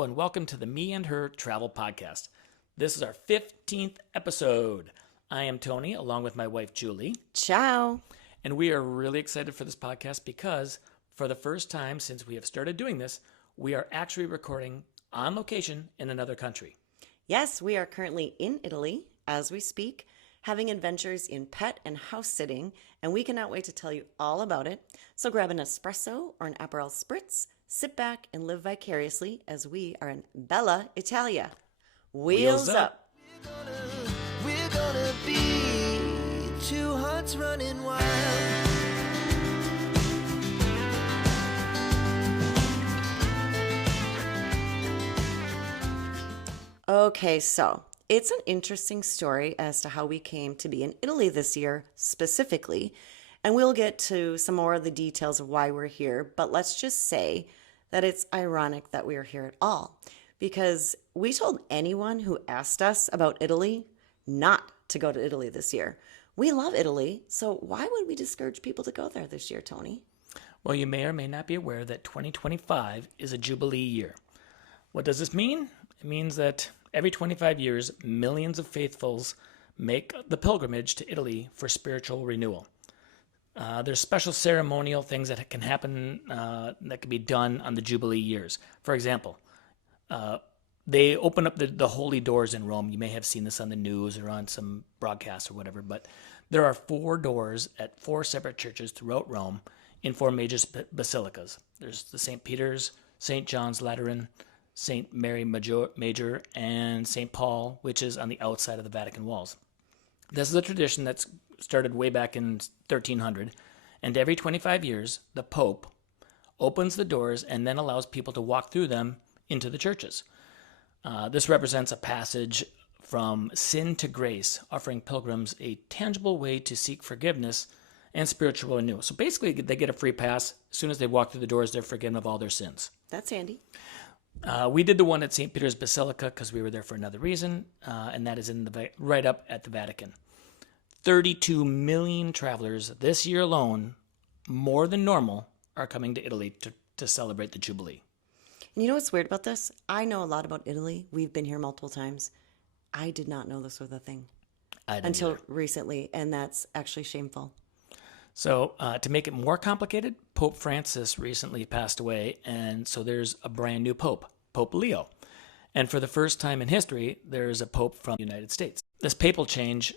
Hello and welcome to the Me and Her Travel Podcast. This is our 15th episode. I am Tony along with my wife Julie. Ciao. And we are really excited for this podcast because for the first time since we have started doing this, we are actually recording on location in another country. Yes, we are currently in Italy as we speak, having adventures in pet and house sitting, and we cannot wait to tell you all about it. So grab an espresso or an Aperol Spritz, sit back and live vicariously as we are in Bella Italia. Wheels up. We're gonna be two hearts running wild. Okay, so it's an interesting story as to how we came to be in Italy this year specifically, and we'll get to some more of the details of why we're here, but let's just say that it's ironic that we are here at all, because we told anyone who asked us about Italy not to go to Italy this year. We love Italy, so why would we discourage people to go there this year, Tony? Well, you may or may not be aware that 2025 is a Jubilee year. What does this mean? It means that every 25 years, millions of faithfuls make the pilgrimage to Italy for spiritual renewal. There's special ceremonial things that can happen that can be done on the Jubilee years. For example, they open up the holy doors in Rome. You may have seen this on the news or on some broadcasts or whatever, but there are 4 doors at 4 separate churches throughout Rome in 4 major basilicas. There's the St. Peter's, St. John's Lateran, St. Mary Major, and St. Paul, which is on the outside of the Vatican walls. This is a tradition that's started way back in 1300, and every 25 years, the Pope opens the doors and then allows people to walk through them into the churches. This represents a passage from sin to grace, offering pilgrims a tangible way to seek forgiveness and spiritual renewal. So basically, they get a free pass. As soon as they walk through the doors, they're forgiven of all their sins. That's handy. We did the one at St. Peter's Basilica because we were there for another reason, and that is right up at the Vatican. 32 million travelers this year alone, more than normal, are coming to Italy to celebrate the Jubilee. And you know what's weird about this? I know a lot about Italy. We've been here multiple times. I did not know this was a thing until recently, and that's actually shameful. So to make it more complicated, Pope Francis recently passed away, and so there's a brand new pope, Pope Leo. And for the first time in history, there's a pope from the United States. This papal change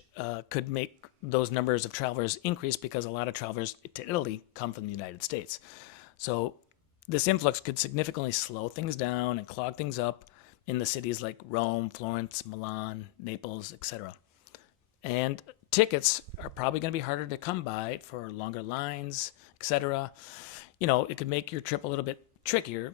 could make those numbers of travelers increase because a lot of travelers to Italy come from the United States. So this influx could significantly slow things down and clog things up in the cities like Rome, Florence, Milan, Naples, etc. And tickets are probably going to be harder to come by for longer lines, etc. You know, it could make your trip a little bit trickier,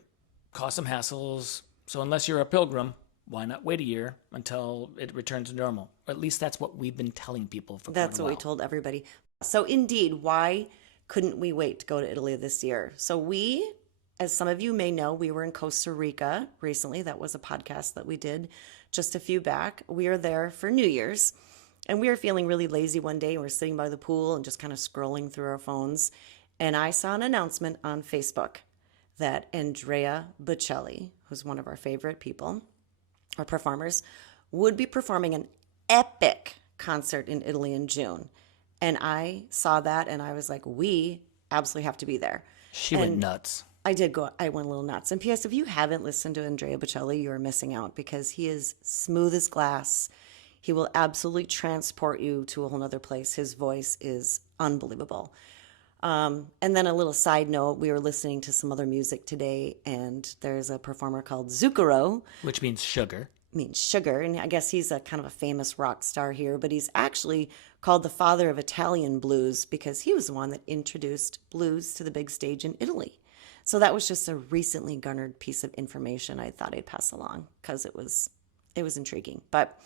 cause some hassles. So unless you're a pilgrim, why not wait a year until it returns to normal? Or at least that's what we've been telling people for quite a while. That's what we told everybody. So indeed, why couldn't we wait to go to Italy this year? So we, as some of you may know, we were in Costa Rica recently. That was a podcast that we did just a few back. We are there for New Year's. And we were feeling really lazy one day. We were sitting by the pool and just kind of scrolling through our phones. And I saw an announcement on Facebook that Andrea Bocelli, who's one of our favorite people or performers, would be performing an epic concert in Italy in June. And I saw that and I was like, we absolutely have to be there. She went nuts. I did go. I went a little nuts. And P.S., if you haven't listened to Andrea Bocelli, you are missing out because he is smooth as glass. He will absolutely transport you to a whole nother place. His voice is unbelievable. And then a little side note, we were listening to some other music today, and there's a performer called Zucchero. Which means sugar. Means sugar, and I guess he's a kind of a famous rock star here, but he's actually called the father of Italian blues because he was the one that introduced blues to the big stage in Italy. So that was just a recently garnered piece of information I thought I'd pass along because it was intriguing. But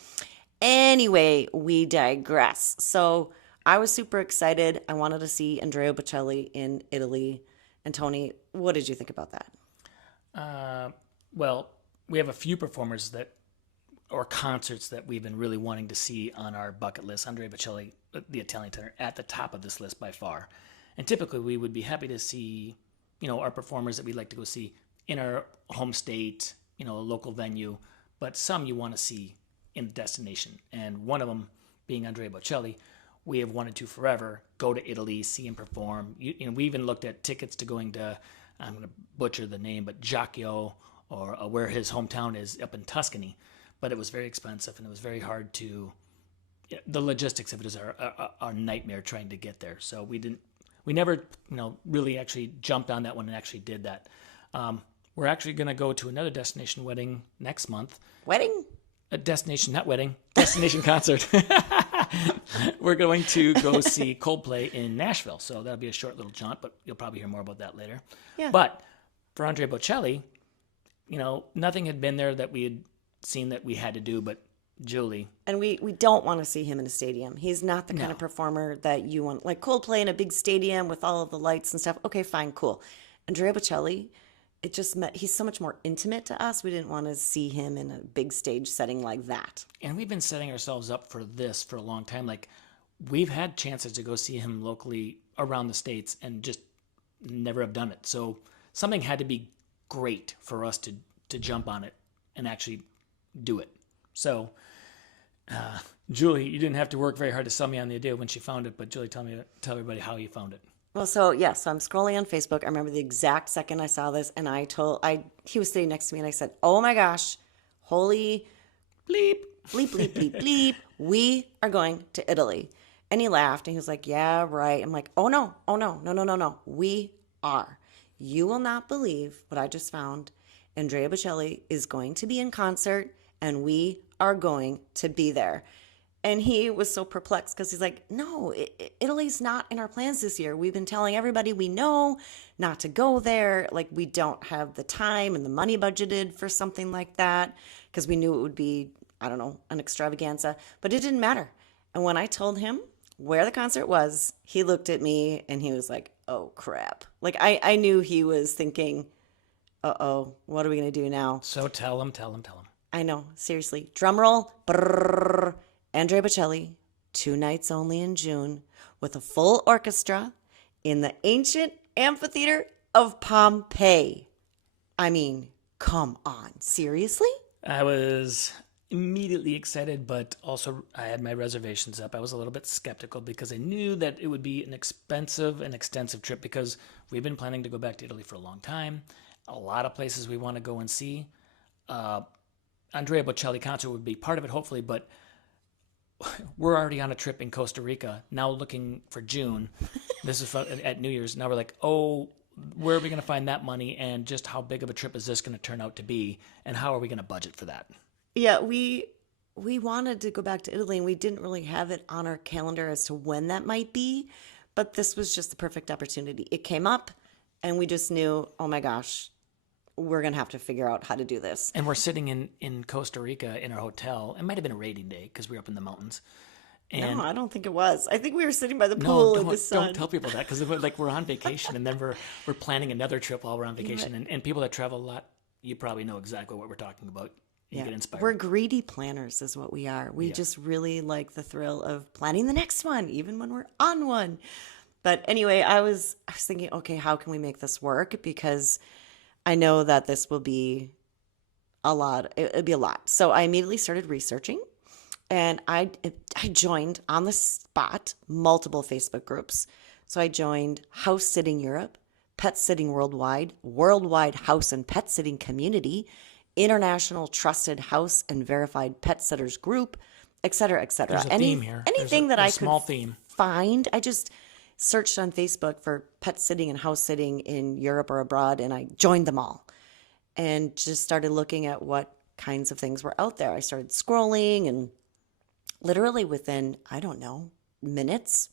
anyway, we digress. So I was super excited. I wanted to see Andrea Bocelli in Italy. And Tony, what did you think about that? Well, we have a few performers or concerts that we've been really wanting to see on our bucket list. Andrea Bocelli, the Italian tenor, at the top of this list by far. And typically we would be happy to see, our performers that we'd like to go see in our home state, a local venue, but some you want to see in the destination. And one of them being Andrea Bocelli, we have wanted to forever go to Italy, see him perform. We even looked at tickets to going to, I'm going to butcher the name, but Giacchio, or where his hometown is up in Tuscany. But it was very expensive, and it was very hard to. The logistics of it is our nightmare trying to get there. So we never, really actually jumped on that one and actually did that. We're actually going to go to another destination wedding next month. Wedding? A destination, not wedding, destination concert. We're going to go see Coldplay in Nashville. So that'll be a short little jaunt, but you'll probably hear more about that later. Yeah. But for Andrea Bocelli, nothing had been there that we had seen that we had to do, but Julie. And we don't want to see him in a stadium. He's not the kind No. of performer that you want. Like Coldplay in a big stadium with all of the lights and stuff. Okay, fine, cool. Andrea Bocelli, he's so much more intimate to us. We didn't want to see him in a big stage setting like that. And we've been setting ourselves up for this for a long time. Like, we've had chances to go see him locally around the States and just never have done it. So something had to be great for us to jump on it and actually do it. So, Julie, you didn't have to work very hard to sell me on the idea when she found it, but Julie, tell everybody how you found it. Well, so I'm scrolling on Facebook. I remember the exact second I saw this, and he was sitting next to me, and I said, "Oh my gosh, holy bleep, bleep, bleep, bleep, bleep, we are going to Italy." And he laughed, and he was like, "Yeah, right." I'm like, "Oh no, no, we are. You will not believe what I just found. Andrea Bocelli is going to be in concert, and we are going to be there." And he was so perplexed because he's like, "No, Italy's not in our plans this year. We've been telling everybody we know not to go there. Like, we don't have the time and the money budgeted for something like that because we knew it would be, I don't know, an extravaganza. But it didn't matter." And when I told him where the concert was, he looked at me and he was like, "Oh, crap." Like, I knew he was thinking, uh-oh, what are we going to do now? So tell him. I know, seriously. Drum roll. Brrr. Andrea Bocelli, 2 nights only in June, with a full orchestra in the ancient amphitheater of Pompeii. I mean, come on, seriously? I was immediately excited, but also I had my reservations up. I was a little bit skeptical because I knew that it would be an expensive and extensive trip because we've been planning to go back to Italy for a long time. A lot of places we want to go and see. Andrea Bocelli concert would be part of it, hopefully, but we're already on a trip in Costa Rica, now looking for June. This is at New Year's. Now we're like, oh, where are we going to find that money? And just how big of a trip is this going to turn out to be? And how are we going to budget for that? Yeah, we wanted to go back to Italy, and we didn't really have it on our calendar as to when that might be. But this was just the perfect opportunity. It came up, and we just knew, oh my gosh, we're going to have to figure out how to do this. And we're sitting in Costa Rica in our hotel. It might have been a rainy day because we were up in the mountains. And No, I don't think it was. I think we were sitting by the pool in the sun. don't tell people that because like we're on vacation and then we're planning another trip while we're on vacation. And people that travel a lot, you probably know exactly what we're talking about. You get inspired. We're greedy planners is what we are. We just really like the thrill of planning the next one, even when we're on one. But anyway, I was thinking, okay, how can we make this work? Because I know that this will be a lot. It'll be a lot. So I immediately started researching, and I joined on the spot multiple Facebook groups. So I joined House Sitting Europe, Pet Sitting Worldwide, Worldwide House and Pet Sitting Community, International Trusted House and Verified Pet Sitters Group, et cetera, et cetera. There's a theme here. Anything There's that I small could theme. find, I just searched on Facebook for pet sitting and house sitting in Europe or abroad, and I joined them all and just started looking at what kinds of things were out there. I started scrolling, and literally within, I don't know, minutes,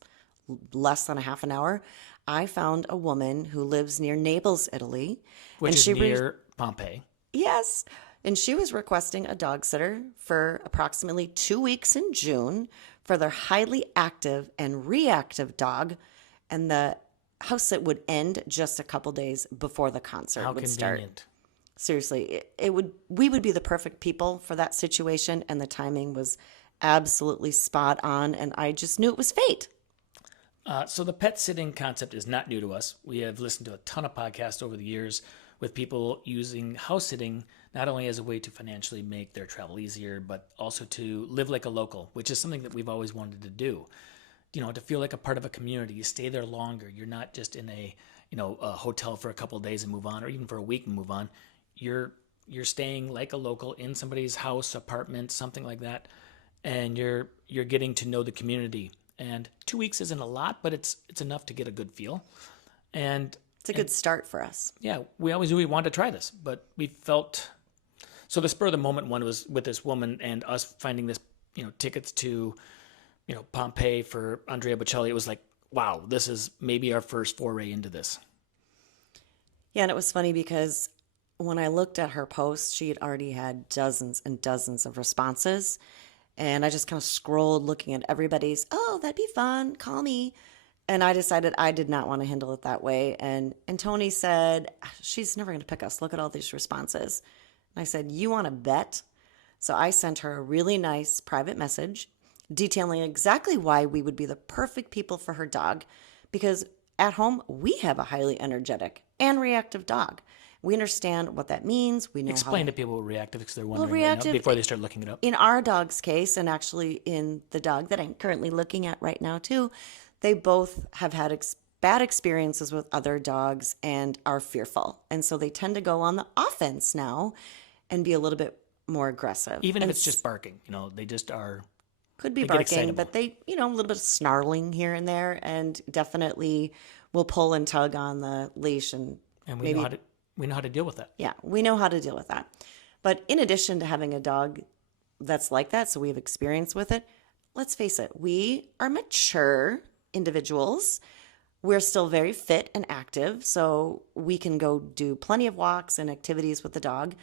less than a half an hour, I found a woman who lives near Naples, Italy. Which and is she near Pompeii. Yes. And she was requesting a dog sitter for approximately 2 weeks in June for their highly active and reactive dog. And the house sit would end just a couple days before the concert How would convenient. start. Seriously, we would be the perfect people for that situation, and the timing was absolutely spot on, and I just knew it was fate. So the pet sitting concept is not new to us. We have listened to a ton of podcasts over the years with people using house sitting not only as a way to financially make their travel easier, but also to live like a local, which is something that we've always wanted to do. To feel like a part of a community. You stay there longer. You're not just in a hotel for a couple of days and move on, or even for a week and move on. You're staying like a local in somebody's house, apartment, something like that, and you're getting to know the community. And 2 weeks isn't a lot, but it's enough to get a good feel. And it's a good start for us. Yeah, we always knew we wanted to try this, but we felt so the spur of the moment one was with this woman and us finding this, tickets to, Pompeii for Andrea Bocelli. It was like, wow, this is maybe our first foray into this. Yeah, and it was funny because when I looked at her post, she had already had dozens and dozens of responses. And I just kind of scrolled looking at everybody's, oh, that'd be fun, call me. And I decided I did not want to handle it that way. And Tony said, she's never going to pick us. Look at all these responses. And I said, you want to bet? So I sent her a really nice private message detailing exactly why we would be the perfect people for her dog. Because at home, we have a highly energetic and reactive dog. We understand what that means. We know Explain to people what reactive, because they're wondering reactive, right now, before they start looking it up. In our dog's case, and actually in the dog that I'm currently looking at right now too, they both have had bad experiences with other dogs and are fearful. And so they tend to go on the offense now and be a little bit more aggressive. Even if it's just barking, they just are. Could be barking, but they, a little bit of snarling here and there, and definitely will pull and tug on the leash. And we know how to deal with that. Yeah, we know how to deal with that. But in addition to having a dog that's like that, so we have experience with it, let's face it, we are mature individuals. We're still very fit and active, so we can go do plenty of walks and activities with the dog.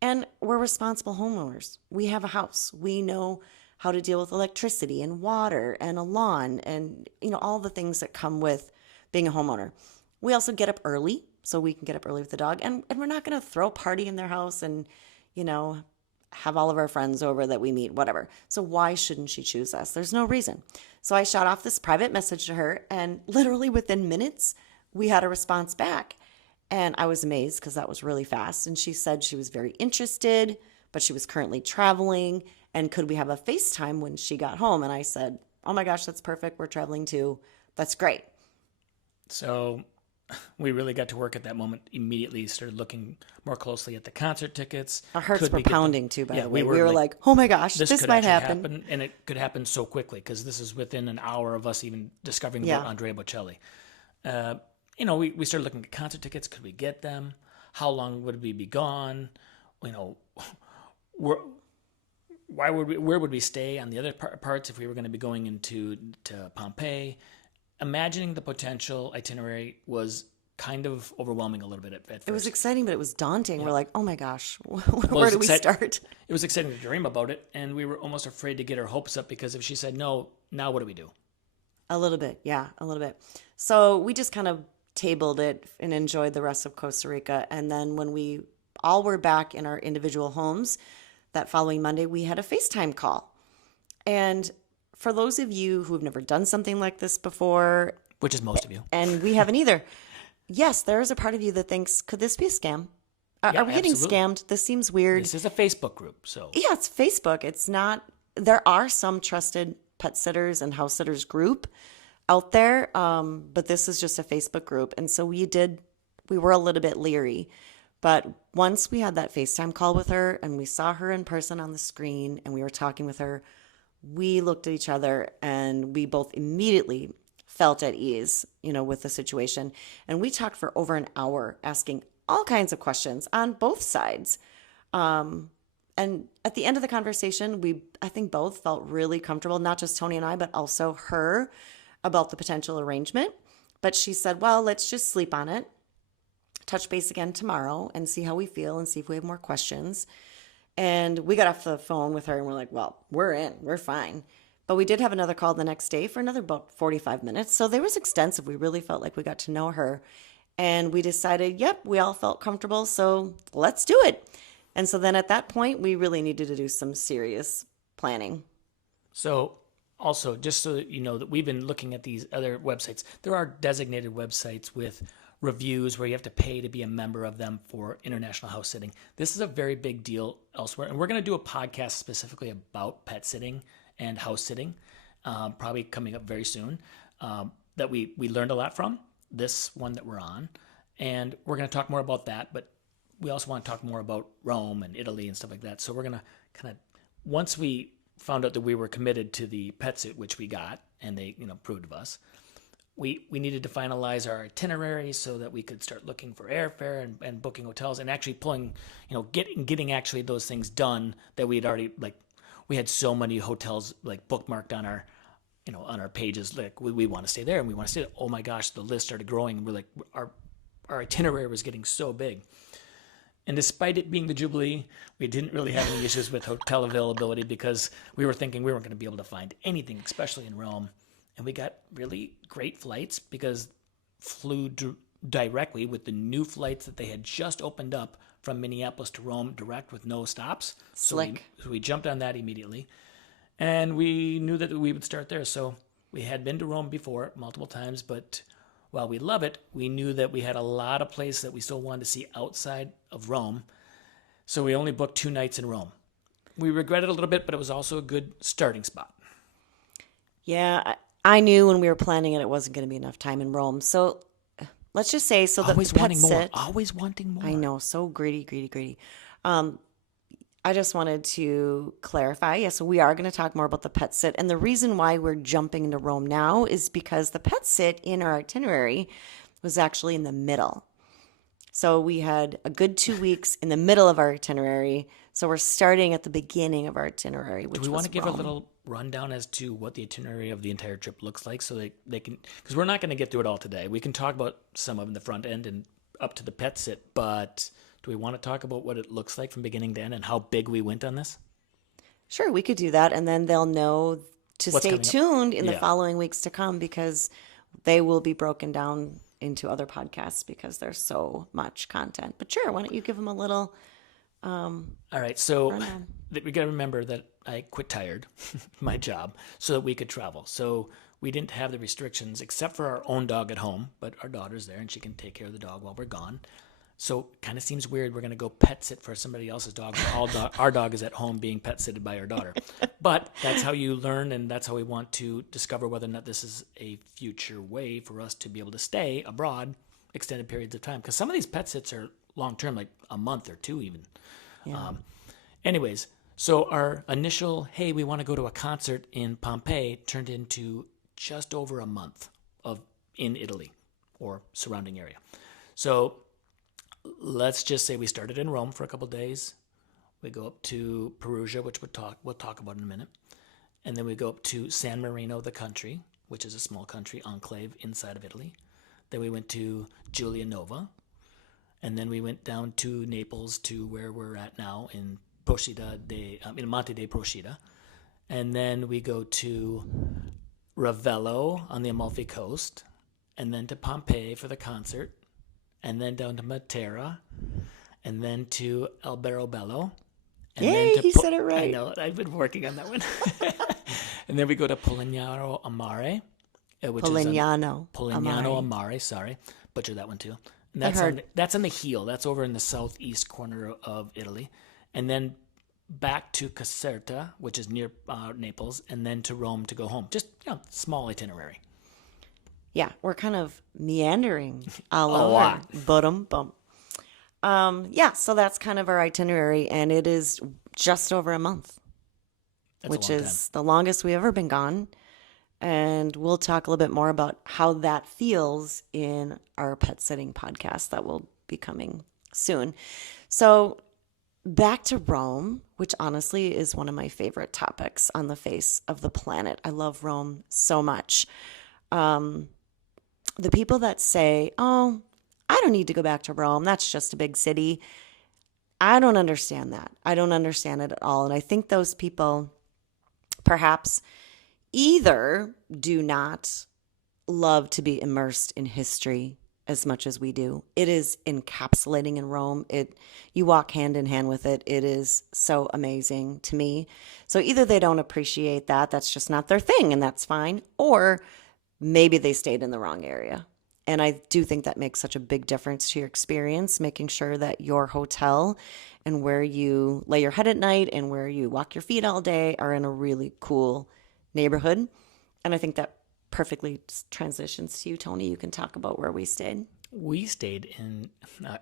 And we're responsible homeowners. We have a house. We know how to deal with electricity and water and a lawn and, all the things that come with being a homeowner. We also get up early, so we can get up early with the dog. And we're not going to throw a party in their house and, have all of our friends over that we meet, whatever. So why shouldn't she choose us? There's no reason. So I shot off this private message to her, and literally within minutes, we had a response back. And I was amazed because that was really fast. And she said she was very interested, but she was currently traveling. And could we have a FaceTime when she got home? And I said, oh my gosh, that's perfect. We're traveling too. That's great. So we really got to work at that moment. Immediately started looking more closely at the concert tickets. Our hearts were pounding too, by the way. We were like, oh my gosh, this might happen. And it could happen so quickly because this is within an hour of us even discovering about Andrea Bocelli. We started looking at concert tickets. Could we get them? How long would we be gone? Where would we stay on the other parts if we were going to be going to Pompeii? Imagining the potential itinerary was kind of overwhelming a little bit at first. It was exciting, but it was daunting. Yeah. We're like, oh my gosh, where do we start? It was exciting to dream about it, and we were almost afraid to get our hopes up because if she said no, now what do we do? A little bit, yeah, a little bit. So we just kind of tabled it and enjoyed the rest of Costa Rica. And then when we all were back in our individual homes, that following Monday, we had a FaceTime call. And for those of you who have never done something like this before, which is most of you, and we haven't either, yes, there is a part of you that thinks, could this be a scam? Are we getting scammed? This seems weird. This is a Facebook group, so. Yeah, it's Facebook. It's not, there are some trusted pet sitters and house sitters group out there, but this is just a Facebook group. And so we were a little bit leery. But once we had that FaceTime call with her and we saw her in person on the screen and we were talking with her, we looked at each other and we both immediately felt at ease, with the situation. And we talked for over an hour asking all kinds of questions on both sides. And at the end of the conversation, I think both felt really comfortable, not just Tony and I, but also her, about the potential arrangement. But she said, well, let's just sleep on it, touch base again tomorrow and see how we feel and see if we have more questions. And we got off the phone with her and we're like, well, we're in, we're fine. But we did have another call the next day for another about 45 minutes. So they was extensive. We really felt like we got to know her. And we decided, yep, we all felt comfortable. So let's do it. And so then at that point, we really needed to do some serious planning. So also, just so that you know that we've been looking at these other websites, there are designated websites with reviews where you have to pay to be a member of them for international house sitting. This is a very big deal elsewhere. And we're going to do a podcast specifically about pet sitting and house sitting, probably coming up very soon, that we learned a lot from, this one that we're on. And we're going to talk more about that, but we also want to talk more about Rome and Italy and stuff like that. So we're going to kind of, once we found out that we were committed to the pet sit, which we got, and they approved of us, we needed to finalize our itinerary so that we could start looking for airfare and booking hotels and actually pulling, getting actually those things done that we had already, like, we had so many hotels like bookmarked on our, on our pages. Like we want to stay there and we want to stay there. Oh my gosh, the list started growing. And we're like, our itinerary was getting so big. And despite it being the Jubilee, we didn't really have any issues with hotel availability because we were thinking we weren't going to be able to find anything, especially in Rome. And we got really great flights because flew directly with the new flights that they had just opened up from Minneapolis to Rome, direct with no stops. Slick. So we jumped on that immediately. And we knew that we would start there. So we had been to Rome before multiple times, but while we love it, we knew that we had a lot of places that we still wanted to see outside of Rome. So we only booked 2 nights in Rome. We regretted it a little bit, but it was also a good starting spot. Yeah, I knew when we were planning it wasn't going to be enough time in Rome. So let's just say, so that Always the pet wanting more. sit, Always wanting more. I know, so greedy. I just wanted to clarify. Yeah, so we are going to talk more about the pet sit. And the reason why we're jumping into Rome now is because the pet sit in our itinerary was actually in the middle. So we had a good 2 weeks in the middle of our itinerary. So we're starting at the beginning of our itinerary, which Do we want was to give Rome. a little rundown as to what the itinerary of the entire trip looks like so they can, because we're not going to get through it all today. We can talk about some of in the front end and up to the pet sit, but do we want to talk about what it looks like from beginning to end and how big we went on this? Sure, we could do that. And then they'll know to What's stay coming up. tuned in the Yeah. following weeks to come because they will be broken down into other podcasts because there's so much content. But sure, why don't you give them a little... All right, so Rundown. we got to remember that I quit tired my job so that we could travel. So we didn't have the restrictions except for our own dog at home, but our daughter's there and she can take care of the dog while we're gone. So kind of seems weird we're going to go pet sit for somebody else's dog. Our dog is at home being pet sitted by our daughter. But that's how you learn, and that's how we want to discover whether or not this is a future way for us to be able to stay abroad extended periods of time. Because some of these pet sits are long-term, like a month or 2 even. Yeah. Anyways, so our initial, hey, we want to go to a concert in Pompeii turned into just over a month in Italy or surrounding area. So let's just say we started in Rome for a couple days. We go up to Perugia, which we'll talk about in a minute. And then we go up to San Marino, the country, which is a small country enclave inside of Italy. Then we went to Giulianova. And then we went down to Naples to where we're at now in in Monte dei Procida. And then we go to Ravello on the Amalfi Coast. And then to Pompeii for the concert. And then down to Matera. And then to Alberobello. And Yay, then to he said it right. I know, I've been working on that one. And then we go to Polignano Amare. Which Polignano. Polignano Amare, sorry. Butchered that one too. And that's on the heel. That's over in the southeast corner of Italy. And then back to Caserta, which is near Naples, and then to Rome to go home. Just, small itinerary. Yeah, we're kind of meandering all A over. lot. Bum. So that's kind of our itinerary, and it is just over a month, That's which a long is the longest we've ever been gone. And we'll talk a little bit more about how that feels in our pet sitting podcast that will be coming soon. So back to Rome, which honestly is one of my favorite topics on the face of the planet. I love Rome so much. The people that say, oh, I don't need to go back to Rome. That's just a big city. I don't understand that. I don't understand it at all. And I think those people perhaps either do not love to be immersed in history as much as we do. It is encapsulating in Rome. You walk hand in hand with it. It is so amazing to me. So either they don't appreciate that, that's just not their thing, and that's fine, or maybe they stayed in the wrong area. And I do think that makes such a big difference to your experience, making sure that your hotel and where you lay your head at night and where you walk your feet all day are in a really cool neighborhood. And I think that perfectly transitions to you, Tony. You can talk about where we stayed. We stayed in,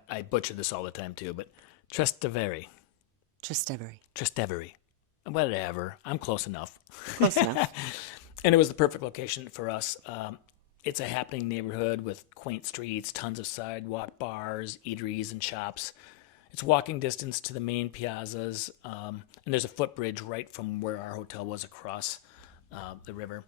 I butcher this all the time too, but Trastevere. Trastevere. Whatever. I'm close enough. Close enough. And it was the perfect location for us. It's a happening neighborhood with quaint streets, tons of sidewalk bars, eateries, and shops. It's walking distance to the main piazzas, and there's a footbridge right from where our hotel was across the river.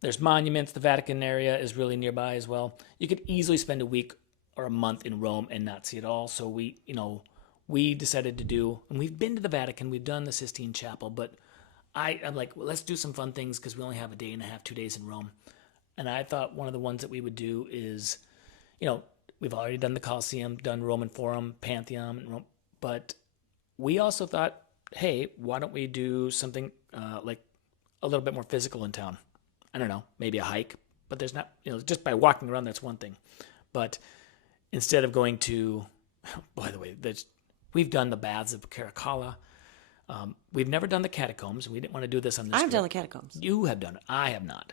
There's monuments. The Vatican area is really nearby as well. You could easily spend a week or a month in Rome and not see it all. So we decided to do, and we've been to the Vatican. We've done the Sistine Chapel, but I'm like, well, let's do some fun things because we only have a day and a half, 2 days in Rome. And I thought one of the ones that we would do is, we've already done the Colosseum, done Roman Forum, Pantheon, but we also thought, hey, why don't we do something like a little bit more physical in town? I don't know, maybe a hike, but there's not, just by walking around, that's one thing. But instead of going to, by the way, we've done the baths of Caracalla. We've never done the catacombs, and we didn't want to do this on this I've trip. done the catacombs. You have done it. I have not.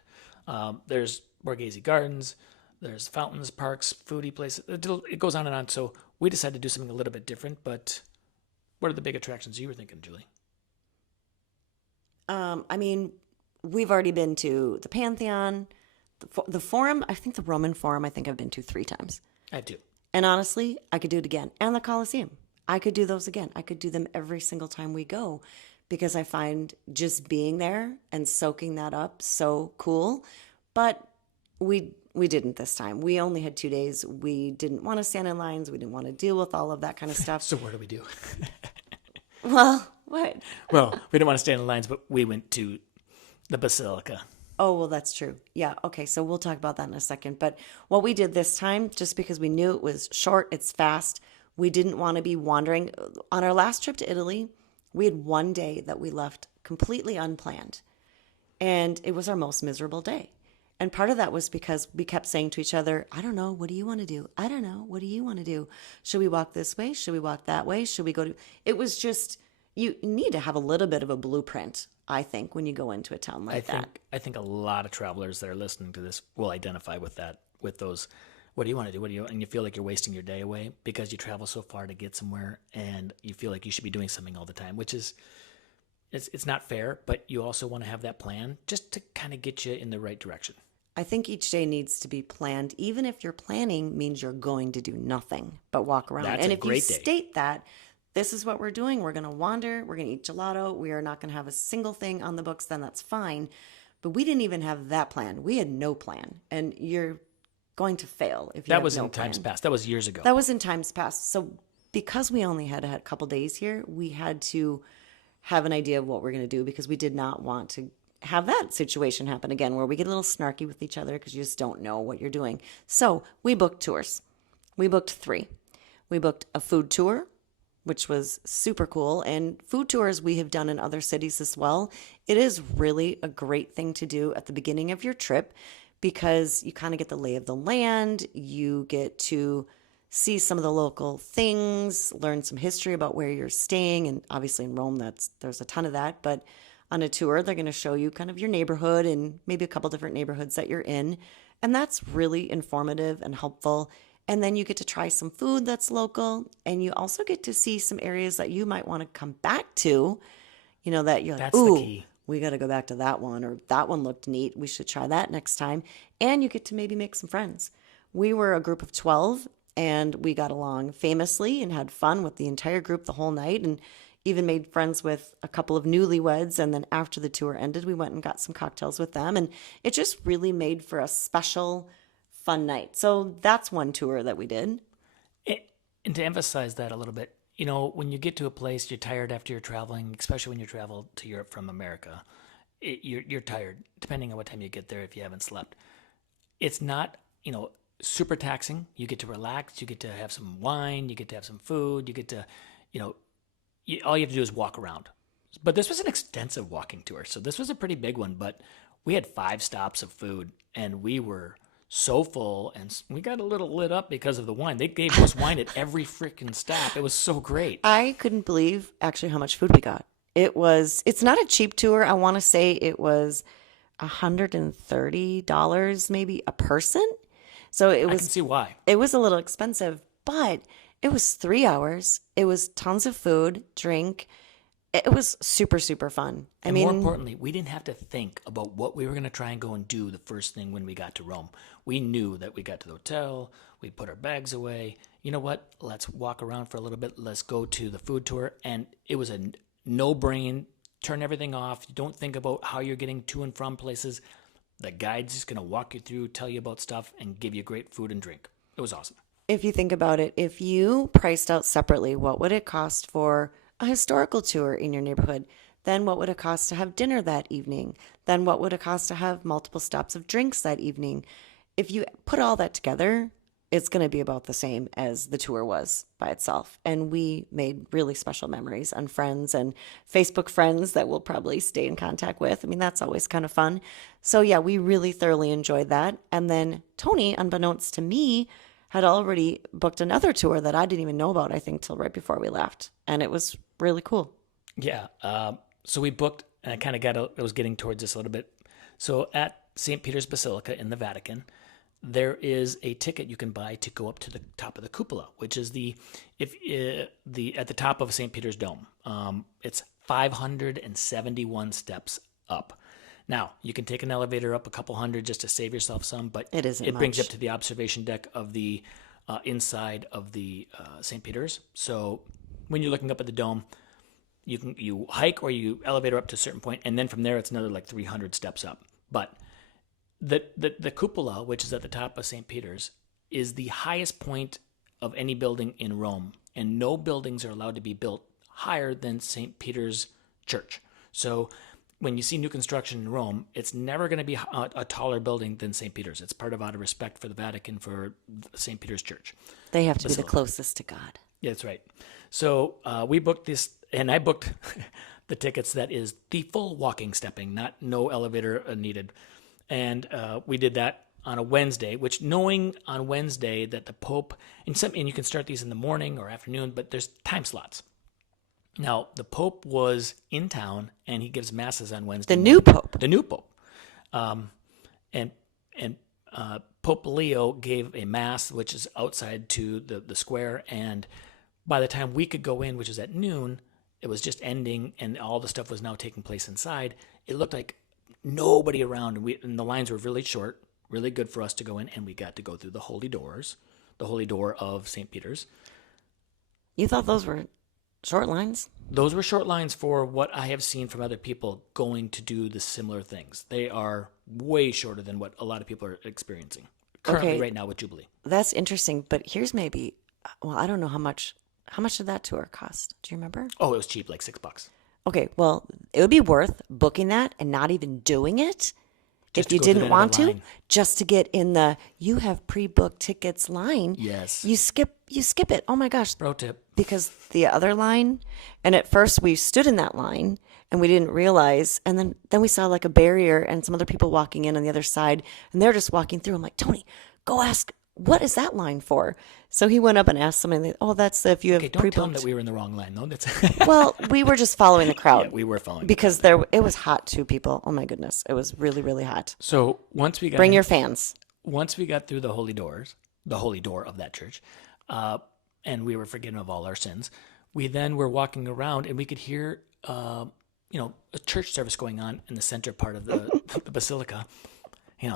There's Borghese Gardens. There's fountains, parks, foodie places. It goes on and on. So we decided to do something a little bit different. But what are the big attractions you were thinking, Julie? We've already been to the Pantheon, the Forum. I think the Roman Forum, I've been to 3 times. I do. And honestly, I could do it again. And the Colosseum. I could do those again. I could do them every single time we go because I find just being there and soaking that up so cool. But we didn't this time. We only had 2 days. We didn't want to stand in lines. We didn't want to deal with all of that kind of stuff. So what do we do? Well, what? Well, we didn't want to stand in lines, but we went to the Basilica. Oh, well, that's true. Yeah. Okay. So we'll talk about that in a second. But what we did this time, just because we knew it was short, it's fast, we didn't want to be wandering. On our last trip to Italy, we had one day that we left completely unplanned. And it was our most miserable day. And part of that was because we kept saying to each other, I don't know, what do you want to do? I don't know, what do you want to do? Should we walk this way? Should we walk that way? Should we go to... It was just, you need to have a little bit of a blueprint, I think, when you go into a town like that. I think a lot of travelers that are listening to this will identify with that, with those, what do you want to do? And you feel like you're wasting your day away because you travel so far to get somewhere and you feel like you should be doing something all the time, which is, it's not fair, but you also want to have that plan just to kind of get you in the right direction. I think each day needs to be planned, even if your planning means you're going to do nothing but walk around. That's and a if great you day. state that, this is what we're doing, we're going to wander, we're going to eat gelato, we are not going to have a single thing on the books, then that's fine. But we didn't even have that plan. We had no plan. And you're going to fail if you have no plan. That was in times past. That was years ago. That was in times past. So because we only had a couple days here, we had to have an idea of what we're going to do because we did not want to have that situation happen again where we get a little snarky with each other because you just don't know what you're doing. So we booked tours. We booked 3. We booked a food tour, which was super cool. And food tours we have done in other cities as well. It is really a great thing to do at the beginning of your trip because you kind of get the lay of the land. You get to see some of the local things, learn some history about where you're staying. And obviously in Rome, there's a ton of that. But on a tour, they're going to show you kind of your neighborhood and maybe a couple different neighborhoods that you're in. And that's really informative and helpful. And then you get to try some food that's local. And you also get to see some areas that you might want to come back to, that you're like, That's the ooh, key. we got to go back to that one, or that one looked neat. We should try that next time. And you get to maybe make some friends. We were a group of 12 and we got along famously and had fun with the entire group the whole night and even made friends with a couple of newlyweds. And then after the tour ended, we went and got some cocktails with them. And it just really made for a special, fun night. So that's one tour that we did. And to emphasize that a little bit, when you get to a place, you're tired after you're traveling, especially when you travel to Europe from America. You're tired, depending on what time you get there if you haven't slept. It's not, super taxing. You get to relax. You get to have some wine. You get to have some food. You get to, all you have to do is walk around. But this was an extensive walking tour. So this was a pretty big one. But we had 5 stops of food and we were so full, and we got a little lit up because of the wine. They gave us wine at every freaking stop. It was so great. I couldn't believe actually how much food we got. It's not a cheap tour. I want to say it was $130 maybe a person. So I can see why. it was a little expensive, but it was 3 hours. It was tons of food, drink. It was super, super fun. And more importantly, we didn't have to think about what we were going to try and go and do the first thing when we got to Rome. We knew that we got to the hotel, we put our bags away. You know what? Let's walk around for a little bit. Let's go to the food tour. And it was a no-brain, turn everything off. You don't think about how you're getting to and from places. The guide's just going to walk you through, tell you about stuff, and give you great food and drink. It was awesome. if you think about it, if you priced out separately, what would it cost for a historical tour in your neighborhood? Then what would it cost to have dinner that evening? Then what would it cost to have multiple stops of drinks that evening? If you put all that together, it's going to be about the same as the tour was by itself. And we made really special memories and friends and Facebook friends that we'll probably stay in contact with. I mean, that's always kind of fun. So yeah, we really thoroughly enjoyed that. And then Tony, unbeknownst to me, had already booked another tour that I didn't even know about, I think, till right before we left. And it was really cool. Yeah. So we booked, and I kind of I was getting towards this a little bit. So at St. Peter's Basilica in the Vatican, there is a ticket you can buy to go up to the top of the cupola, which is at the top of St. Peter's Dome. It's 571 steps up. Now, you can take an elevator up a couple hundred just to save yourself some, but it brings you up to the observation deck of the inside of the St. Peter's. So when you're looking up at the dome, you hike or you elevator up to a certain point, and then from there it's another like 300 steps up. But the cupola, which is at the top of St. Peter's, is the highest point of any building in Rome, and no buildings are allowed to be built higher than St. Peter's Church. So when you see new construction in Rome, it's never going to be a taller building than St. Peter's. It's part of out of respect for the Vatican, for St. Peter's Church. They have to be the closest to God. Yeah, that's right. So we booked this, and I booked the tickets that is the full walking stepping, no elevator needed. And we did that on a Wednesday, which knowing on Wednesday that the Pope, and you can start these in the morning or afternoon, but there's time slots. Now, the Pope was in town, and he gives masses on Wednesday. The new Pope. The new Pope. And Pope Leo gave a mass, which is outside to the square, and by the time we could go in, which is at noon, it was just ending, and all the stuff was now taking place inside. It looked like nobody around, and the lines were really short, really good for us to go in, and we got to go through the holy doors, the holy door of St. Peter's. You thought those were short lines? Those were short lines for what I have seen from other people going to do the similar things. They are way shorter than what a lot of people are experiencing currently right now with Jubilee. That's interesting, but here's maybe, well, I don't know how much did that tour cost? Do you remember? Oh, it was cheap, like $6. Okay, well, it would be worth booking that and not even doing it if you didn't want to, just to get in the you have pre-booked tickets line. Yes. You skip it. Oh my gosh. Pro tip. Because the other line, and at first we stood in that line and we didn't realize, and then we saw like a barrier and some other people walking in on the other side, and they're just walking through. I'm like, Tony, go ask, what is that line for? So he went up and asked somebody, oh, that's if you have don't pre-booked. tell them that we were in the wrong line, though. That's Well, we were just following the crowd. Yeah, we were following. Because it was hot too, people. Oh my goodness. It was really, really hot. So once we got Bring your fans. Once we got through the holy doors, the holy door of that church, and we were forgiven of all our sins, we then were walking around and we could hear, a church service going on in the center part of the basilica.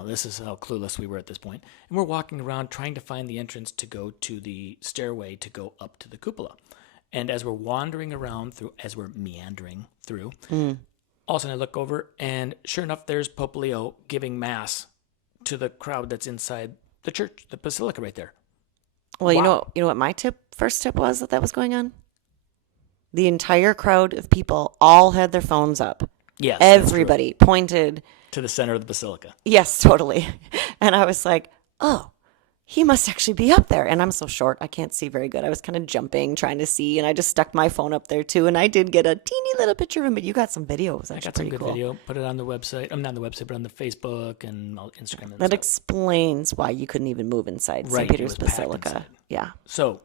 This is how clueless we were at this point. And we're walking around trying to find the entrance to go to the stairway to go up to the cupola. And as we're wandering around as we're meandering through, all of a sudden I look over, and sure enough, there's Pope Leo giving mass to the crowd that's inside the church, the basilica right there. Well, Wow. you know what my first tip was that was going on? The entire crowd of people all had their phones up. Yes. Everybody pointed to the center of the basilica. Yes, totally. And I was like, oh, he must actually be up there. And I'm so short, I can't see very good. I was kind of jumping, trying to see, and I just stuck my phone up there too. And I did get a teeny little picture of him, but you got some videos. I That's got some pretty good cool. video. Put it on the website. I'm not on the website, but on the Facebook and Instagram. And That stuff. explains why you couldn't even move inside Right, St. it Peter's was packed Basilica. inside. Yeah. So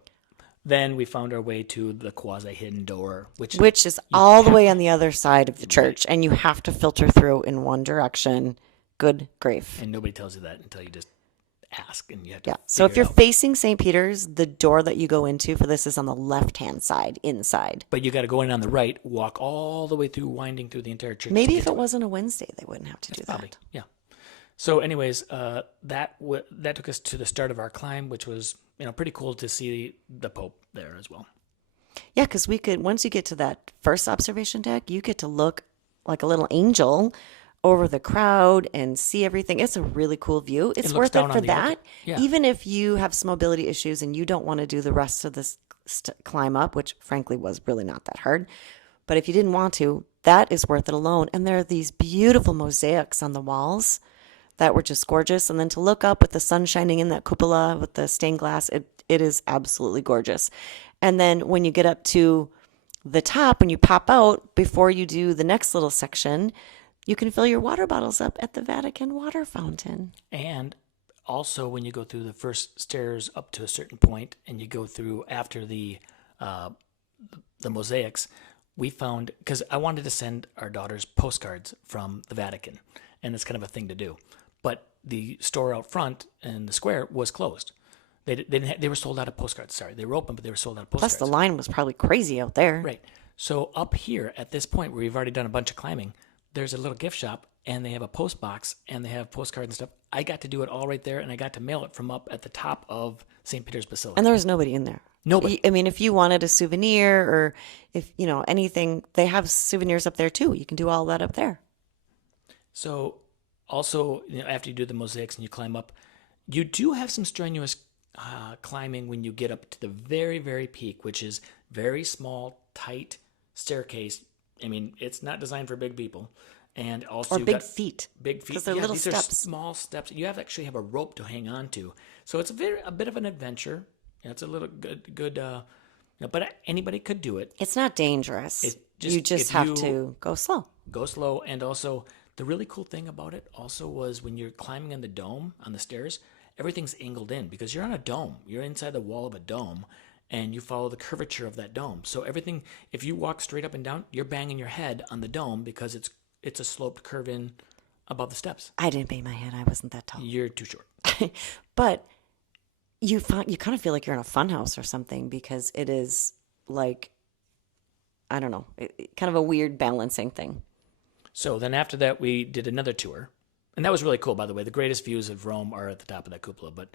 then we found our way to the quasi-hidden door, which Is all the way on the other side of the church, and you have to filter through in one direction. Good grief. and nobody tells you that until you just ask, and you have to. Yeah. So if figure you're it out. facing St. Peter's, the door that you go into for this is on the left-hand side, inside. But you got to go in on the right, walk all the way through, winding through the entire church. Maybe to if get it to wasn't a Wednesday, they wouldn't have to do Probably, that. yeah. So, anyways, that took us to the start of our climb, which was pretty cool to see the Pope there as well. Yeah, because we could, once you get to that first observation deck, you get to look like a little angel over the crowd and see everything. It's a really cool view. It's looks worth down it on for the that. Yeah. Even if you have some mobility issues and you don't want to do the rest of this climb up, which frankly was really not that hard. But if you didn't want to, that is worth it alone. And there are these beautiful mosaics on the walls that were just gorgeous. And then to look up with the sun shining in that cupola with the stained glass, it is absolutely gorgeous. And then when you get up to the top, when you pop out, before you do the next little section, you can fill your water bottles up at the Vatican water fountain. And also, when you go through the first stairs up to a certain point, and you go through after the mosaics, we found, because I wanted to send our daughters postcards from the Vatican, and it's kind of a thing to do. But the store out front in the square was closed. They were sold out of postcards. Sorry, they were open, but they were sold out of postcards. Plus, the line was probably crazy out there. Right. So up here at this point where we've already done a bunch of climbing, there's a little gift shop, and they have a post box, and they have postcards and stuff. I got to do it all right there, and I got to mail it from up at the top of St. Peter's Basilica. And there was nobody in there. Nobody. I mean, if you wanted a souvenir or if, anything, they have souvenirs up there too. You can do all that up there. So also, after you do the mosaics and you climb up, you do have some strenuous climbing when you get up to the very, very peak, which is very small, tight staircase. I mean, it's not designed for big people. And also Or you've big got feet. Big feet. Because they're Yeah, little these steps. are small steps. You actually have a rope to hang on to. So it's a bit of an adventure. It's a little good but anybody could do it. It's not dangerous. You just if have you to go slow. Go slow. And also, the really cool thing about it also was when you're climbing on the dome, on the stairs, everything's angled in because you're on a dome. You're inside the wall of a dome, and you follow the curvature of that dome. So everything, if you walk straight up and down, you're banging your head on the dome because it's a sloped curve in above the steps. I didn't bang my head. I wasn't that tall. You're too short. But you kind of feel like you're in a funhouse or something because it is like, I don't know, kind of a weird balancing thing. So then after that, we did another tour. And that was really cool, by the way. The greatest views of Rome are at the top of that cupola. But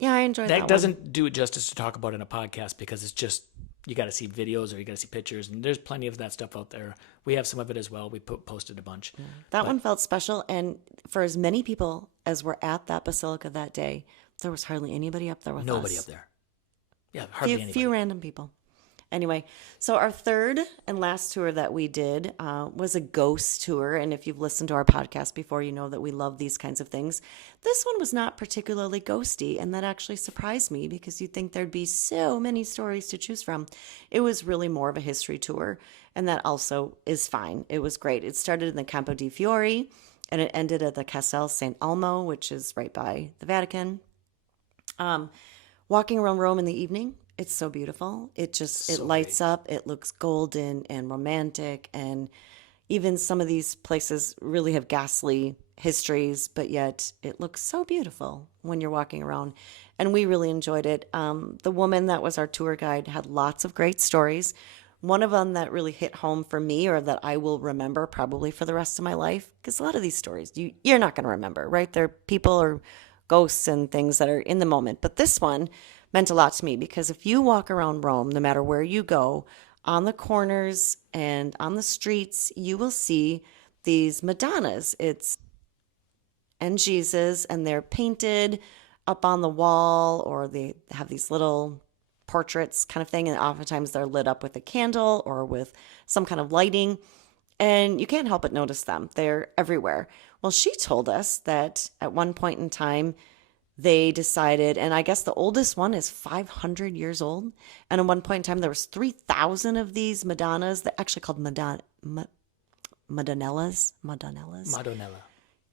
Yeah, I enjoyed that that doesn't do it justice to talk about in a podcast because it's just, you got to see videos or you got to see pictures. And there's plenty of that stuff out there. We have some of it as well. We posted a bunch. That one felt special. And for as many people as were at that basilica that day, there was hardly anybody up there with us. Nobody up there. Yeah, hardly anybody. Few random people. Anyway, so our third and last tour that we did was a ghost tour. And if you've listened to our podcast before, you know that we love these kinds of things. This one was not particularly ghosty, and that actually surprised me because you'd think there'd be so many stories to choose from. It was really more of a history tour, and that also is fine. It was great. It started in the Campo di Fiori, and it ended at the Castel St. Elmo, which is right by the Vatican. Walking around Rome in the evening, it's so beautiful. It lights up. It looks golden and romantic. And even some of these places really have ghastly histories, but yet it looks so beautiful when you're walking around. And we really enjoyed it. The woman that was our tour guide had lots of great stories. One of them that really hit home for me, or that I will remember probably for the rest of my life, because a lot of these stories you're not going to remember, right? They're people or ghosts and things that are in the moment. But this one meant a lot to me because if you walk around Rome, no matter where you go, on the corners and on the streets, you will see these Madonnas. And Jesus, and they're painted up on the wall, or they have these little portraits kind of thing. And oftentimes they're lit up with a candle or with some kind of lighting. And you can't help but notice them. They're everywhere. Well, she told us that at one point in time, they decided, and I guess the oldest one is 500 years old. And at one point in time, there was 3,000 of these Madonnas that actually called Madonellas. Madonnella.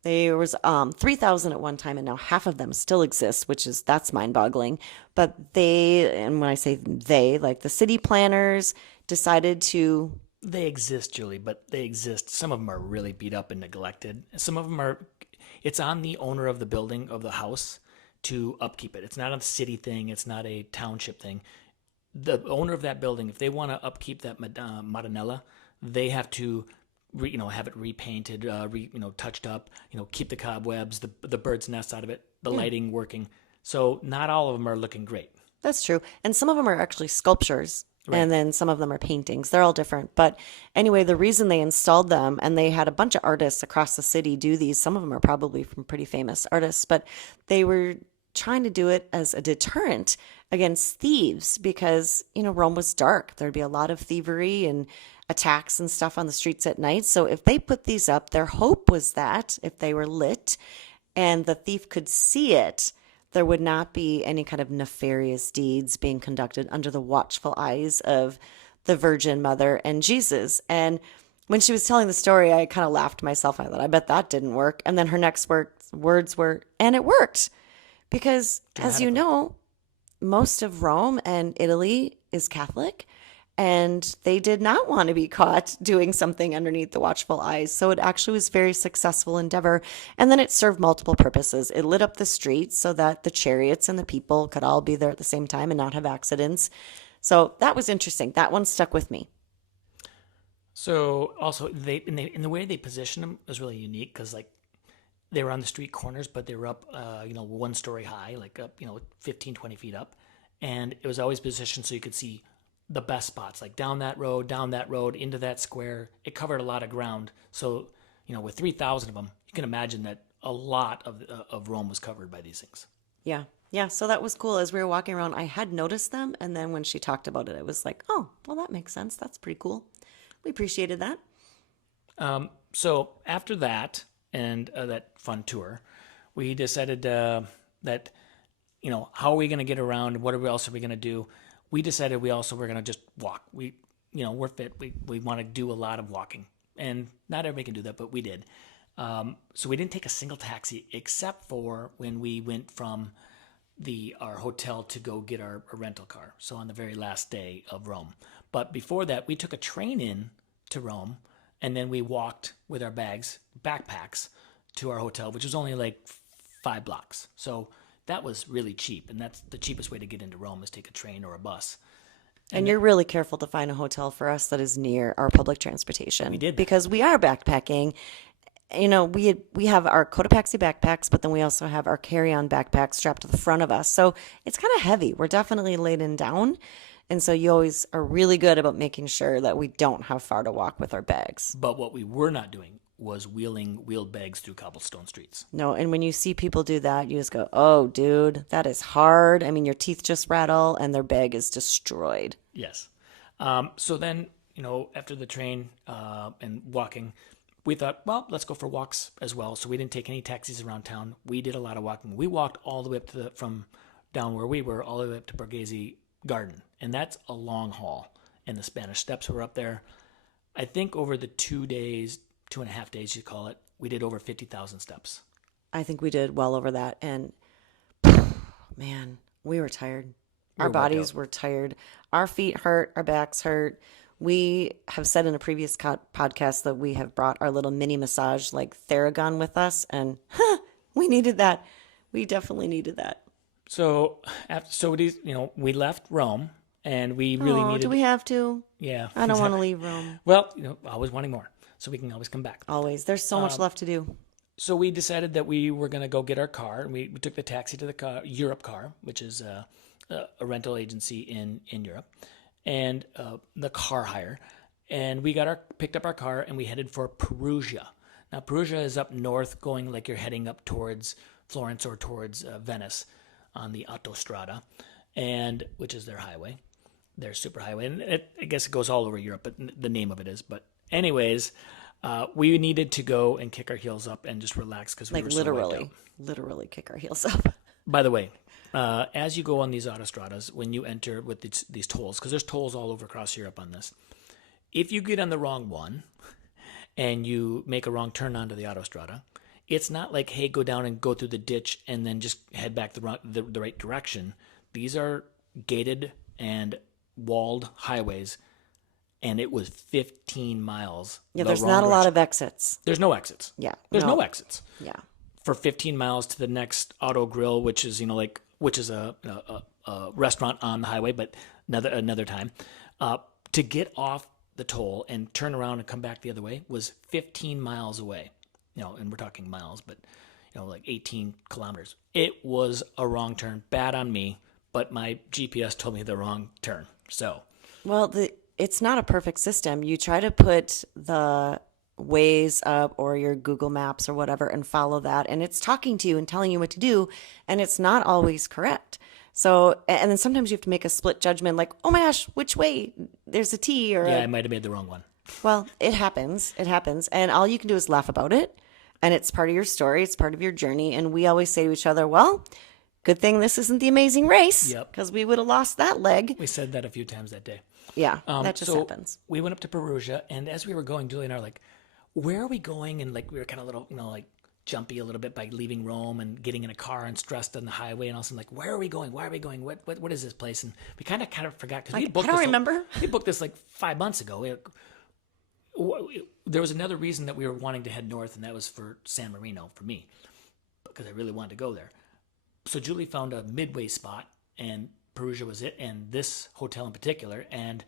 There was 3,000 at one time, and now half of them still exist, that's mind-boggling. But and when I say they, like the city planners decided to. They exist, Julie, but they exist. Some of them are really beat up and neglected. Some of them are. It's on the owner of the building, of the house, to upkeep it. It's not a city thing. It's not a township thing. The owner of that building, if they want to upkeep that Madonnella, they have to have it repainted, touched up, keep the cobwebs, the bird's nests out of it, the lighting working. So not all of them are looking great. That's true. And some of them are actually sculptures. Right. And then some of them are paintings. They're all different. But anyway, the reason they installed them, and they had a bunch of artists across the city do these. Some of them are probably from pretty famous artists, but they were trying to do it as a deterrent against thieves because, Rome was dark. There'd be a lot of thievery and attacks and stuff on the streets at night. So if they put these up, their hope was that if they were lit and the thief could see it, there would not be any kind of nefarious deeds being conducted under the watchful eyes of the Virgin Mother and Jesus. And when she was telling the story, I kind of laughed to myself. I thought, I bet that didn't work. And then her next words were, and it worked. Because, as you know, most of Rome and Italy is Catholic. And they did not want to be caught doing something underneath the watchful eyes. So it actually was a very successful endeavor. And then it served multiple purposes. It lit up the streets so that the chariots and the people could all be there at the same time and not have accidents. So that was interesting. That one stuck with me. So also, in the way they positioned them was really unique because they were on the street corners, but they were up, 1 story high, like up, 15, 20 feet up. And it was always positioned so you could see the best spots, like down that road, into that square. It covered a lot of ground. So, with 3,000 of them, you can imagine that a lot of Rome was covered by these things. Yeah. Yeah. So that was cool. As we were walking around, I had noticed them. And then when she talked about it, I was like, oh, well, that makes sense. That's pretty cool. We appreciated that. So after that and that fun tour, we decided that, how are we going to get around? What else are we going to do? We decided we also were going to just walk. We're fit. We want to do a lot of walking. And not everybody can do that, but we did. So we didn't take a single taxi except for when we went from our hotel to go get our rental car. So on the very last day of Rome. But before that, we took a train in to Rome, and then we walked with our backpacks, to our hotel, which was only like 5 blocks. So that was really cheap, and that's the cheapest way to get into Rome is take a train or a bus. And you're really careful to find a hotel for us that is near our public transportation. We did that. Because we are backpacking. We have our Cotopaxi backpacks, but then we also have our carry-on backpacks strapped to the front of us. So it's kind of heavy. We're definitely laden down. And so you always are really good about making sure that we don't have far to walk with our bags. But what we were not doing was wheeled bags through cobblestone streets. No, and when you see people do that, you just go, oh, dude, that is hard. I mean, your teeth just rattle and their bag is destroyed. Yes. So then, after the train and walking, we thought, well, let's go for walks as well. So we didn't take any taxis around town. We did a lot of walking. We walked all the way up from down where we were, all the way up to Borghese Garden. And that's a long haul. And the Spanish Steps were up there. I think over the 2 days, 2.5 days, you call it, we did over 50,000 steps. I think we did well over that. And man, we were tired. Our bodies were tired. Our feet hurt. Our backs hurt. We have said in a previous podcast that we have brought our little mini massage like Theragun with us. And we needed that. We definitely needed that. So we left Rome and we really needed. Do we have to? Yeah. I don't want to leave Rome. Well, always wanting more. So we can always come back. Always. There's so much left to do. So we decided that we were going to go get our car. And we took the taxi to the Europe Car, which is a rental agency in Europe, and the car hire. And we picked up our car and we headed for Perugia. Now, Perugia is up north, going like you're heading up towards Florence or towards Venice on the Autostrada, which is their highway, their super highway. And I guess it goes all over Europe, but the name of it is. But anyways, we needed to go and kick our heels up and just relax because we were so wiped out. Literally kick our heels up. By the way, as you go on these autostradas, when you enter with these tolls, because there's tolls all over across Europe on this, if you get on the wrong one and you make a wrong turn onto the autostrada, it's not like, hey, go down and go through the ditch and then just head back the right direction. These are gated and walled highways, and it was 15 miles. Yeah, there's not a lot of exits. There's no exits. Yeah. There's no exits. Yeah. For 15 miles to the next auto grill, which is, which is a restaurant on the highway, but another time. To get off the toll and turn around and come back the other way was 15 miles away. And we're talking miles, but like 18 kilometers. It was a wrong turn. Bad on me, but my GPS told me the wrong turn. So, well, it's not a perfect system. You try to put the Waze up or your Google Maps or whatever and follow that, and it's talking to you and telling you what to do, and it's not always correct. So, and then sometimes you have to make a split judgment, like, oh my gosh, which way? There's a T or yeah, I might have made the wrong one. Well, it happens. It happens, and all you can do is laugh about it. And it's part of your story. It's part of your journey. And we always say to each other, well, good thing this isn't the Amazing Race. Yep. Because we would have lost that leg. We said that a few times that day. Yeah, that just so happens. We went up to Perugia, and as we were going, Julie and I were like, where are we going? And like we were kind of little, like jumpy a little bit by leaving Rome and getting in a car and stressed on the highway. And all of a sudden, like, where are we going? Why are we going? What is this place? And we kind of forgot. Because I don't remember. We booked this like 5 months ago. There was another reason that we were wanting to head north, and that was for San Marino for me, because I really wanted to go there. So Julie found a midway spot, and Perugia was it, and this hotel in particular, and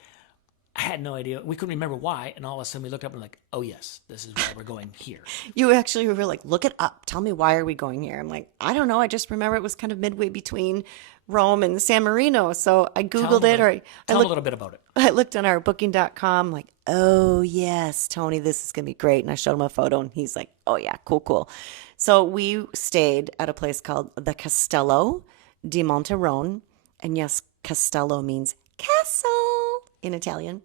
I had no idea. We couldn't remember why, and all of a sudden we looked up and like, oh yes, this is why we're going here. You actually were like, look it up. Tell me, why are we going here? I'm like, I don't know. I just remember it was kind of midway between Rome and San Marino. So I Googled it, or tell me a little bit about it. I looked on our booking.com, like, oh yes, Tony, this is going to be great. And I showed him a photo, and he's like, oh yeah, cool. So we stayed at a place called the Castello di Monterone. And yes, Castello means castle in Italian.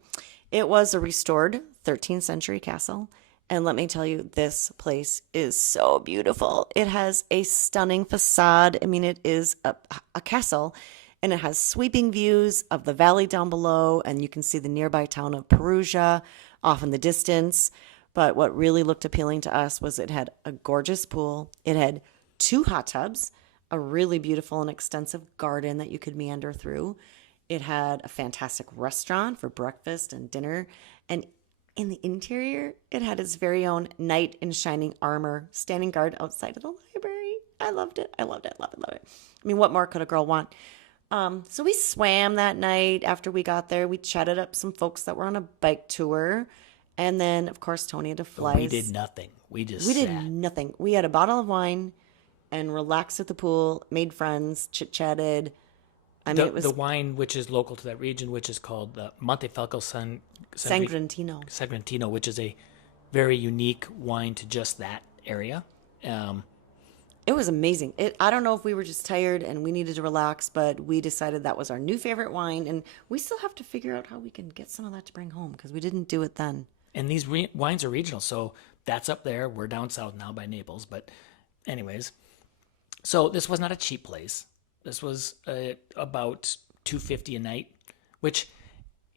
It was a restored 13th century castle. And let me tell you, this place is so beautiful. It has a stunning facade. I mean, it is a castle, and it has sweeping views of the valley down below, and you can see the nearby town of Perugia off in the distance. But what really looked appealing to us was it had a gorgeous pool. It had 2 hot tubs, a really beautiful and extensive garden that you could meander through. It had a fantastic restaurant for breakfast and dinner. And in the interior, it had its very own knight in shining armor standing guard outside of the library. I loved it. Love it. I mean, what more could a girl want? So we swam that night after we got there. We chatted up some folks that were on a bike tour. And then, of course, Tony had to fly. We did nothing. We did nothing. We had a bottle of wine and relaxed at the pool, made friends, chit-chatted. It was the wine, which is local to that region, which is called Montefalco Sagrantino, which is a very unique wine to just that area. It was amazing. I don't know if we were just tired and we needed to relax, but we decided that was our new favorite wine, and we still have to figure out how we can get some of that to bring home because we didn't do it then. And these wines are regional, so that's up there. We're down south now by Naples, but anyways. So this was not a cheap place. This was about $250 a night, which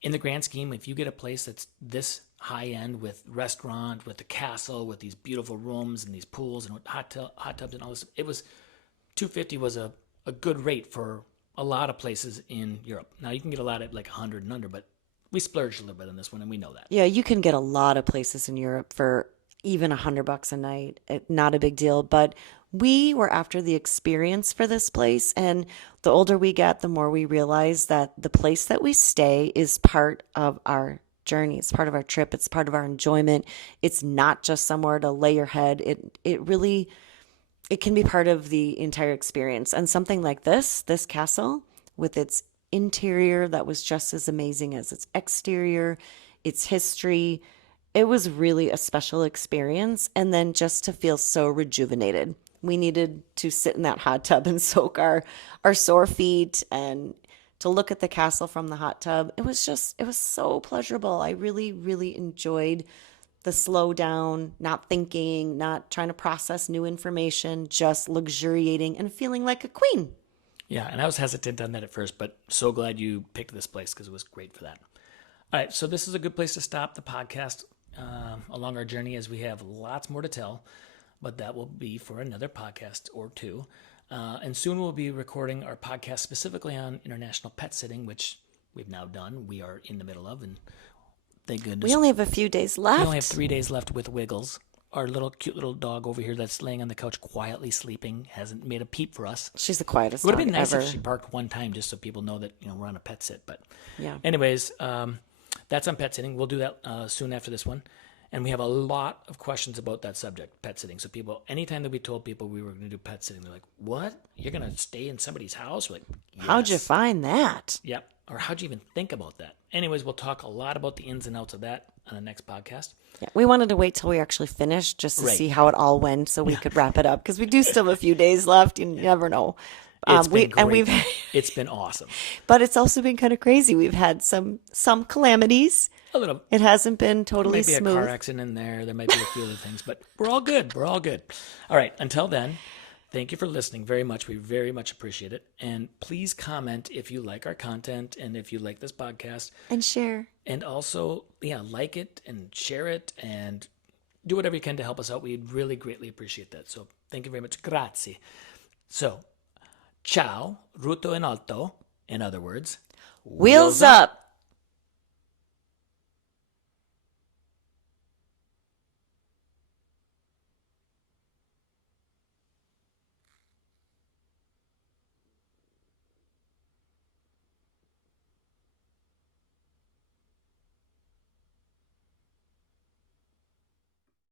in the grand scheme, if you get a place that's this high end with restaurant, with the castle, with these beautiful rooms and these pools and hot tubs and all this, it was $250 was a good rate for a lot of places in Europe. Now you can get a lot at like 100 and under, but we splurged a little bit on this one, and we know that. Yeah, you can get a lot of places in Europe for even $100 a night. Not a big deal, but we were after the experience for this place, and the older we get, the more we realize that the place that we stay is part of our journey. It's part of our trip. It's part of our enjoyment. It's not just somewhere to lay your head. It can be part of the entire experience. And something like this castle with its interior that was just as amazing as its exterior, its history, it was really a special experience. And then just to feel so rejuvenated. We needed to sit in that hot tub and soak our sore feet and to look at the castle from the hot tub. It was so pleasurable. I really, really enjoyed the slow down, not thinking, not trying to process new information, just luxuriating and feeling like a queen. Yeah, and I was hesitant on that at first, but so glad you picked this place because it was great for that. All right, so this is a good place to stop the podcast along our journey as we have lots more to tell, but that will be for another podcast or two. And soon we'll be recording our podcast specifically on international pet sitting, which we've now done. We are in the middle of, and thank goodness. We only have a few days left. We only have 3 days left with Wiggles. Our cute little dog over here that's laying on the couch quietly sleeping hasn't made a peep for us. She's the quietest It would dog have been nice ever. if she barked one time just so people know that we're on a pet sit. But Yeah. anyways, that's on pet sitting. We'll do that soon after this one. And we have a lot of questions about that subject, pet sitting. So people, anytime that we told people we were going to do pet sitting, they're like, "What? You're going to stay in somebody's house?" We're like, yes. How'd you find that? Yep. Or how'd you even think about that? Anyways, we'll talk a lot about the ins and outs of that on the next podcast. Yeah, we wanted to wait till we actually finished just to Right. see how it all went so we could wrap it up because we do still have a few days left. You never know. It's been great. we've It's been awesome. but it's also been kind of crazy. We've had some calamities. A little. It hasn't been totally Maybe smooth. a car accident in there. There might be a few other things, but we're all good. We're all good. All right. Until then, thank you for listening very much. We very much appreciate it. And please comment if you like our content and if you like this podcast. And share. And also, like it and share it and do whatever you can to help us out. We'd really greatly appreciate that. So thank you very much. Grazie. So, ciao, ruto in alto. In other words, Wheels up.